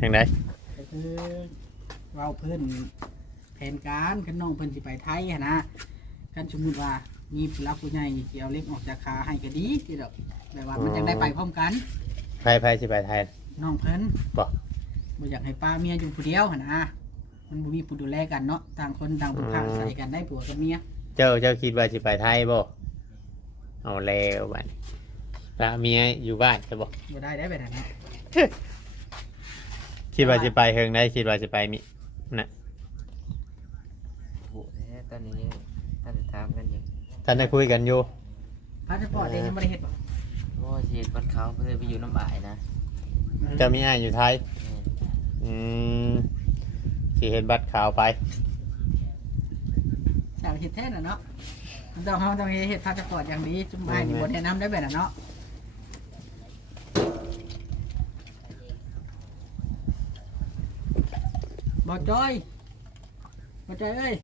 จังได๋ก็คือเว้าเพิ่นแผนการคันน้องเพิ่นสิไปไทยหันนะคันสมมุติว่ามีผู้หลักผู้ใหญ่เกี่ยวเล็กออกจากขาให้ก็ดีที่ดอกแบบว่ามันจังได้ไปพร้อมกัน ไปสิไปไทย น้องเพิ่น บ่ บ่อยากให้ป้าเมียอยู่ผู้เดียวหันนะมันบ่มีผู้ดูแลกันเนาะต่างคนต่างพึ่งพาอาศัยกันได้ผัวกับเมีย เจ้าคิดว่าสิไปไทยบ่เอาแล้วบัดนี้พระเมียอยู่บ้านจะบ่ บ่ได้แบบนั้นเนาะ คิดว่าสิไปเฮิงได้คิดว่าสิไปมิน่ะ โอ้โหตอนนี้ท่านถามกันอยู่ ท่านได้คุยกันอยู่ พาสปอร์ตเองยังบ่ได้เฮ็ดบ่ โอ้ชีวิตบ้านเขาเพื่อไปอยู่น้ำบ่ายนะ เจะมีอ้ายอยู่ไทย อืมสิเห็นบัตรขาวไป สาวเฮ็ดแท้น่ะเนาะมันต้องเฮ็ดพาสปอร์ตอย่างดีจุ่มอ้ายนี่บ่แนะนำได้แบบนั้นเนาะบ่จอยเอ้ย